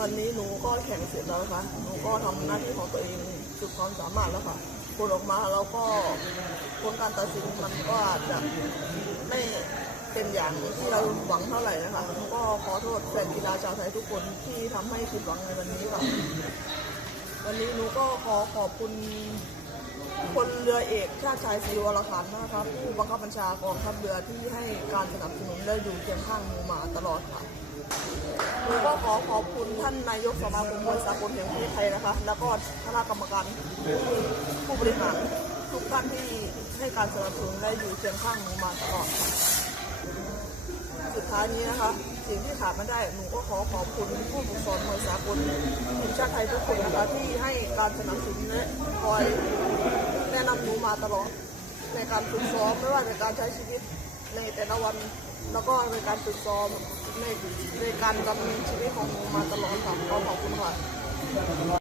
วันนี้หนูก็แข่งเสร็จแล้วค่ะหนูก็ทำหน้าที่ของตัวเองสุดความสามารถแล้วค่ะผลออกมาเราก็ผลการตัดสินมันก็จะไม่เป็นอย่างที่เราหวังเท่าไหร่นะคะหนูก็ขอโทษแฟนกีฬาชาวไทยทุกคนที่ทำให้ผิดหวังในวันนี้ค่ะ วันนี้หนูก็ขอขอบคุณคนเรือเอกชาติชายศิวรคันนะครับผู้บังคับบัญชากองทัพเรือที่ให้การสนับสนุนและอยู่เคียงข้างหนูมาตลอดค่ะ ก็ขอขอบคุณท่านนายกสมาคมมวยสากลแห่งประเทศไทยนะคะ แล้วก็คณะกรรมการผู้บริหารทุกท่านที่ให้การสนับสนุนและอยู่เคียงข้างหนูมาตลอดสุดท้ายนี้นะคะ สิ่งที่ขาดไม่ได้หนูก็ขอขอบคุณผู้ฝึกสอนมวยสากลทีมชาติไทยทุกคนนะคะที่ให้การสนับสนุนและคอยแนะนำหนูมาตลอดในการฝึกซ้อมไม่ว่าในการใช้ชีวิต ในแต่ละวันแล้วก็ในการฝึกซ้อมในในการดำเนินชีวิตของหนูมาตลอดค่ะขอขอบคุณค่ะ